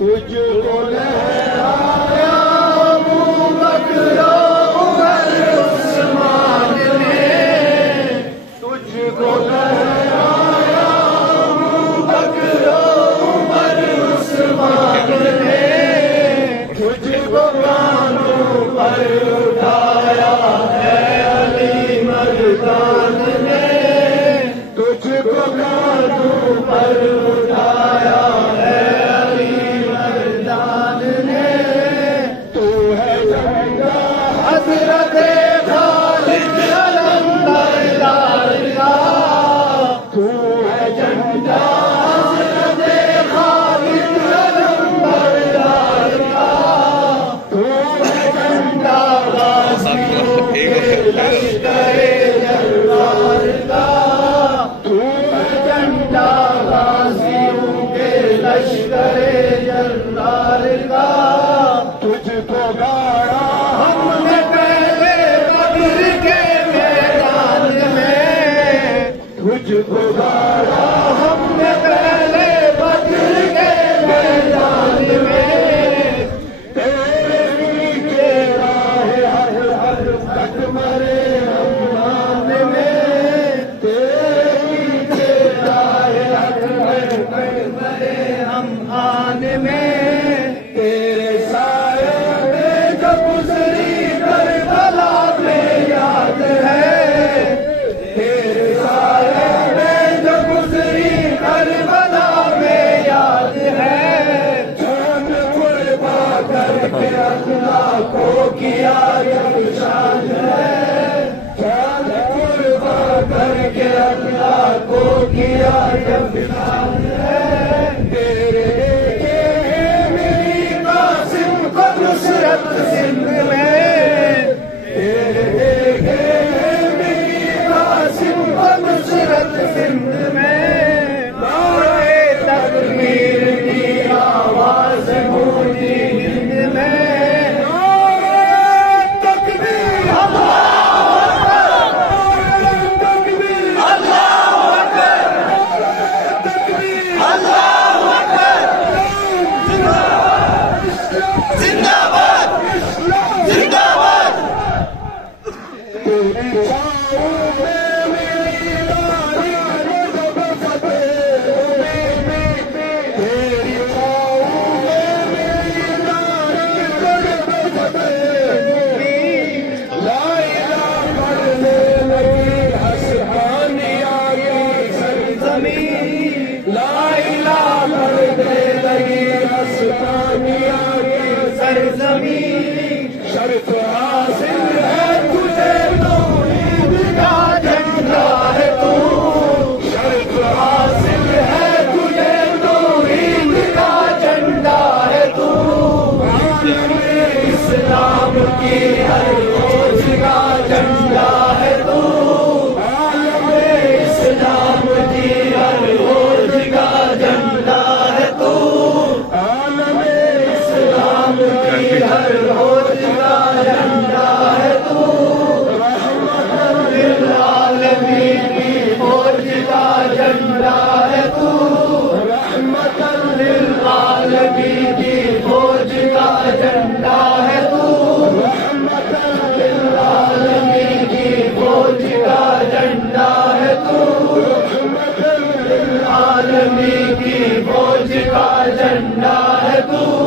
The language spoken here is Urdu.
تجھ کو لہرایا ابو بکر عمر عثمان نے، تجھ کو لہرایا ابو بکر عمر عثمان نے، تجھ کو کانوں پر اٹھایا ہے علی مردان نے، تجھ کو کانوں پر اٹھایا ہے علی مردان نے، تو ہے جھنڈا حضرت خالد علم بردار کا، تو ہے جھنڈا حضرت خالد علم بردار کا، تو ہے جھنڈا غازیوں کے لشکر جرار کا، تو ہے جھنڈا غازیوں کے لشکر جرار کا، تجھ کو گاڑا ہم نے پہلے بدر کے میدان میں، تجھ کو گاڑا ہم نے پہلے بدر کے میدان میں، تیرے نیچے راہ ہر ہر تک مرے ہمان میں، تیرے نیچے راہ ہر ہر تک مرے ہمان میں، تیرے سائے میں جو گزری کربلا میں یاد ہے، تیرے سائے میں جو گزری کربلا میں یاد ہے، جان قربا کر کے اللہ کو کیا جب شان ہے، جان قربا کر کے اللہ کو کیا جب شان ہے، تیرے دیکھے میری قاسم کو نصرت سندھ میں، تیرے دیکھے میری قاسم کو نصرت سندھ میں، نعرے تکبیر کی آواز گونجی ہند میں، نعرے تکبیر اللہ تکبیر اللہ تکبیر اللہ زندہ باد زندہ باد، تیری چھاؤں میں میری داری جب فتح ہوئی، تیری چھاؤں میں میری داری جب فتح ہوئی، لا الہ پڑھنے لگی حسبانیہ کی سرزمین، لا الہ پڑھنے لگی حسبانیہ کی سرزمین، شرف حاصل ہے تجھے توحید کا جھنڈا ہے تو، شرف حاصل ہے تجھے توحید کا جھنڈا ہے تو، عالم اسلام کی ہر فوج کا جھنڈا ہے تو، عالم اسلام کی ہر فوج کا جھنڈا ہے تو، عالم اسلام کی ہر فوج کا جھنڈا ہے تو، رحمت للعالمین کی فوج کا جھنڈا ہے تو، رحمت للعالمین کی فوج کا جھنڈا ہے تو، رحمت للعالمین کی فوج کا جھنڈا ہے تو، رحمت للعالمین کی فوج کا جھنڈا ہے تو،